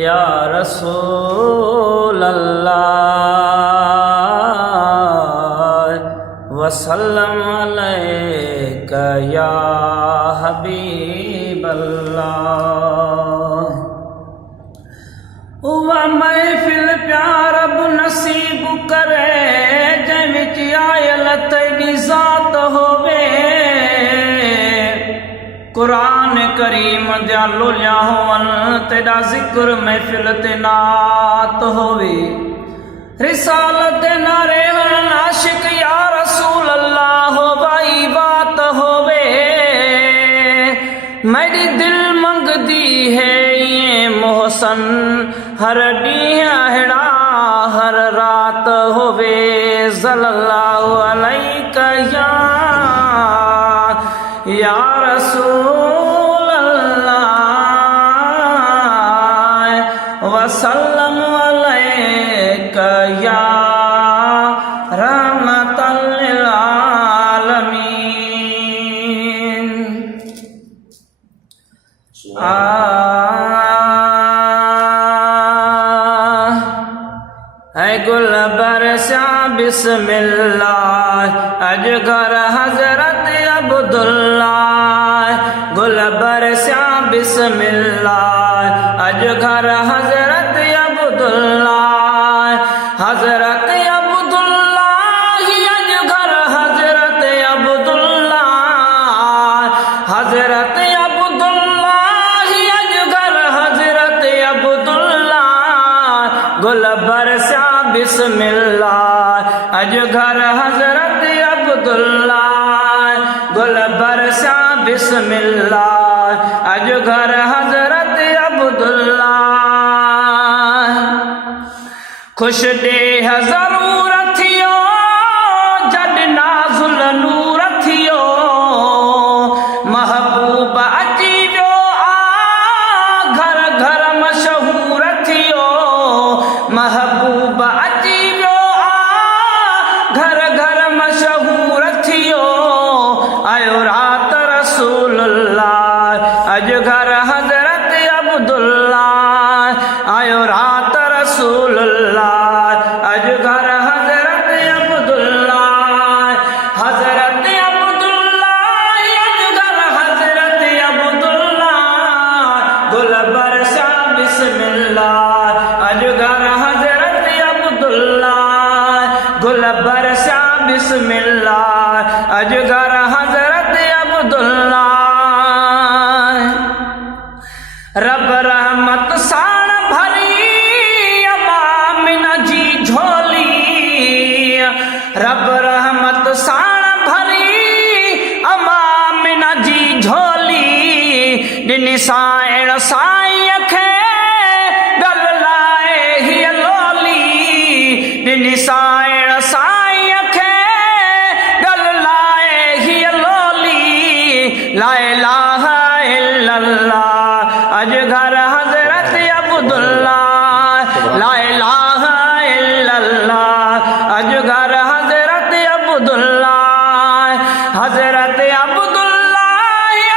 या रसूल अल्लाह वसल्लम अलैका या हबीब अल्लाह। उवा महफिल प्यार अब नसीब करे जै विच आयल तेरी ज़ात होवे। कुरान करीम जा लोलिया होवन तेरा जिक्र महफिल ते नात होवे। रिसालत नारे हन आशिक या रसूल अल्लाह हो भाई बात होवे। मेरी दिल मंगदी है ये मोहसन हर ॾींहुं हर रात होवे। सल्लल्लाहु अलैका या रसूल अल्लाह वसल्लम अलैका या रहमतल लिल आलमीन। गुल बरसा बिस्मिल्लाह अजगर हजरत अब्दुल्लाह। गुल बरसा बिस्मिल्लाह अजगर हजरत अब्दुल्लाह। हजरत अब्दुल्लाह अजगर हजरत अब्दुल्लाह। हजरत अब्दुल्लाह अजगर हजरत अब्दुल्लाह। गुल बरसा बिस्मिल्लाह अजगर हजरत अब्दुल्लाह। गुल बरसा बिस्मिल्लाह अजगर हजरत अब्दुल्लाह। खुश देह जरूर थियो जड नाज़ुल नूर थियो। महबूब अची वियो आ घर घर मशहूर थियो। महबूब अची वियो आ घर घर मशहूर थियो। आयो रात रसूलुल्लाह अजगर हजरत अब्दुल्लाह। आयो रात रसूलुल्लाह अजगर हजरत अब्दुल्लाह। हजरत अब्दुल्लाह अजगर हजरत अब्दुल्लाह। गुल बरसा बिस्मिल्लाह अजगर हजरत अब्दुल्लाह। गुल बरसा बिस्मिल्लाह अजगर हजरत अब्दुल्लाह। रब रहमत साण भरी अमामिना जी झोली। रब रहमत साण भरी अमामिना जी झोली। ॾिनी साइण साईं खे गल लाए हीअ लोली। ॾिनी साइण साईं खे गल लाए हीअ लोली। ला इलाहा इल्लल्लाह अजगर हजरत अब्दुल्लाह। ला इलाहा इल्लल्लाह अजगर हजरत अब्दुल्लाह। हजरत अब्दुल्लाह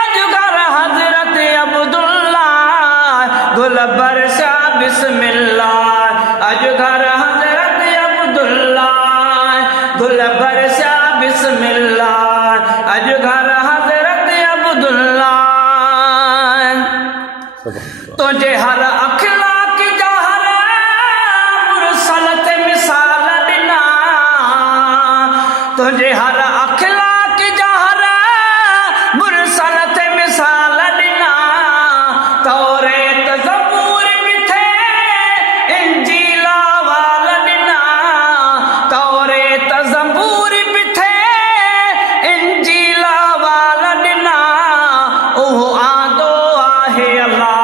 अजगर हजरत अब्दुल्लाह। गुल बरसा बिस्मिल्लाह अजगर हजरत अब्दुल्लाह। गुल बरसा बिस्मिल्लाह अजगर हजरत अब्दुल्लाह। तुझे हर अखलाक जा हर मुरसल ते मिसाल ॾिना। तुझे हर अखलाक जा हर मुरसल ते मिसाल ॾिना। तौरेत ज़बूर मिथे इंजील वाल ॾिना। तौरेत ज़बूर मिथे इंजील वाल ॾिना। उहो आंदो आहे अल्लाह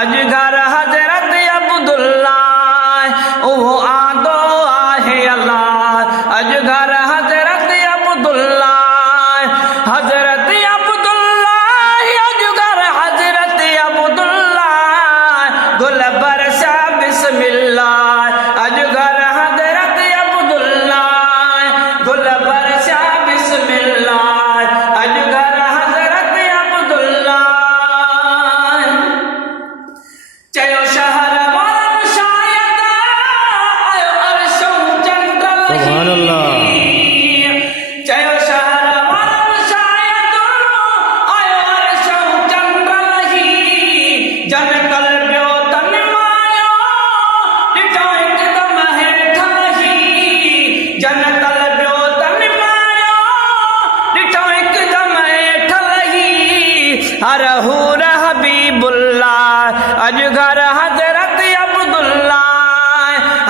अजगर हजरत अब्दुल्लाह। उहो आंदो आहे अल्लाह अजगर हजरत हर हूर हबीबुल्लाह अज घर हजरत अब्दुल्ला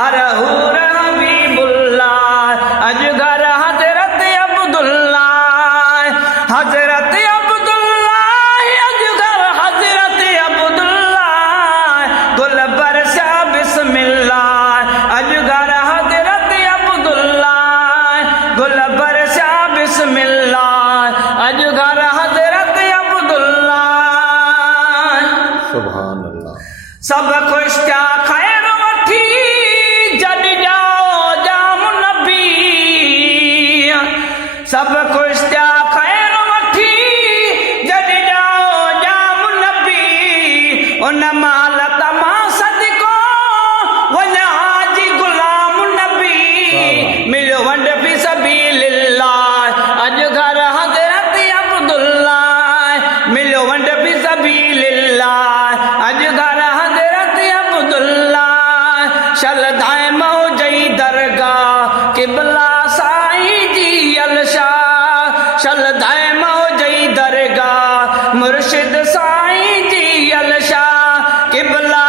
हर हूर हबीबुल्लाह अज घर हजरत अब्दुल्ला हजरत अब्दुल्ला अज घर हजरत अब्दुल्ला गुल बरसा बिस्मिल्लाह अज घर हजरत अब्दुल्ला गुल बरसा बिस्मिल्लाह अज घर हजरत अब्दुल्ला सुभान अल्लाह। सब खुश क्या खैर वठी जद जाओ जाम नबी सब खुश क्या खैर वठी जद जाओ जाम नबी उन माल तमा सदको वञा जी गुलाम नबी मिलो वंड फी सबीलिल्लाह अज घर हजरत अब्दुल्ला मिलो वंड फी सबीलिल्लाह अज घर हजरत अब्दुल्ला शलदाए मौजई दरगाह किबला साईं जी अलशा शलदाए मौजई दरगाह मुर्शिद साईं जी अलशा किबला